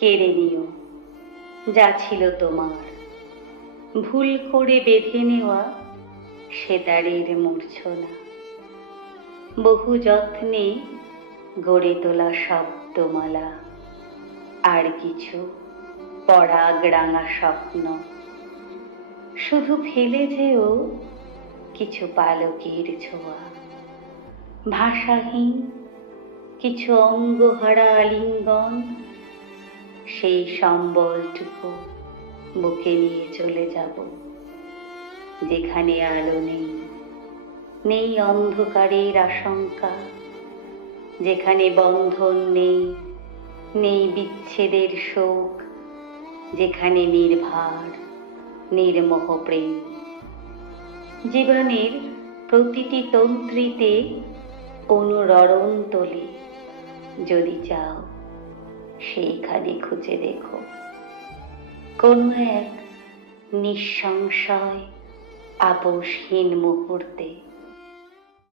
কেড়ে নিও যা ছিল তোমার, ভুল করে বেঁধে নেওয়া সেতারের মূর্ছনা। বহু যত্নে গড়ে তোলা শব্দমালা, আর কিছু পরাগ রাঙা স্বপ্ন। শুধু ফেলে যেও কিছু পালকের ছোঁয়া, ভাষাহীন কিছু অঙ্গহারা আলিঙ্গন। সেই সম্বলটুকু বুকে নিয়ে চলে যাব, যেখানে আলো নেই, নেই অন্ধকারের আশঙ্কা, যেখানে বন্ধন নেই, নেই বিচ্ছেদের শোক, যেখানে নির্ভার নির্মোহ প্রেম। জীবনের প্রতিটি তন্ত্রীতে অনুরণন তোলে, যদি চাও সেইখানে খুঁজে দেখো। কোনো এক নিঃসংশয় আপোষহীন মুহূর্তে